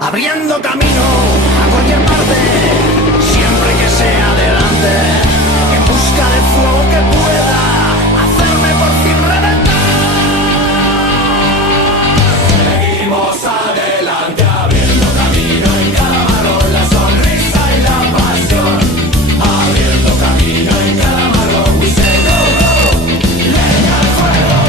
abriendo camino a cualquier parte, siempre que sea adelante, en busca de fuego que pueda hacerme por fin reventar. Seguimos adelante, abriendo camino en cada marrón, la sonrisa y la pasión, abriendo camino en cada marrón, we say go, go, leña al fuego.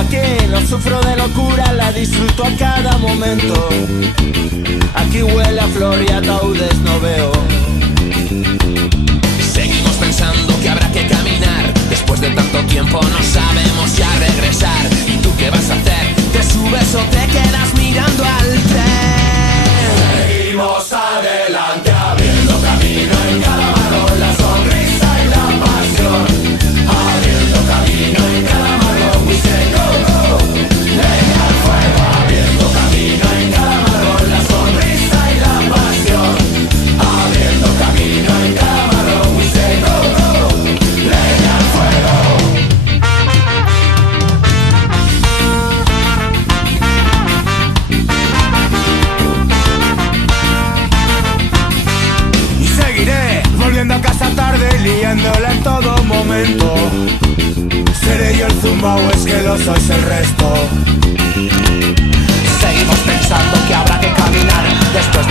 Aquí no sufro de locura, la disfruto a cada momento. Aquí huele a flor y ataúdes no veo. Seguimos pensando que habrá que caminar. Después de tanto tiempo no sabemos ya regresar. ¿Y tú qué vas a hacer? ¿Te subes o te quedas mirando al tren? Seguimos adelante, abriendo camino en cada marrón, la sonrisa y la pasión, abriendo camino en cada marrón, we say go, go, leña al fuego, abriendo camino en cada marrón, la sonrisa y la pasión, abriendo camino en cada marrón, we say go, go, leña al fuego. Y seguiré volviendo a casa tarde, liándola en todo momento. Seré yo el zumbao, es que lo sois el resto. Seguimos pensando que habrá que caminar. Después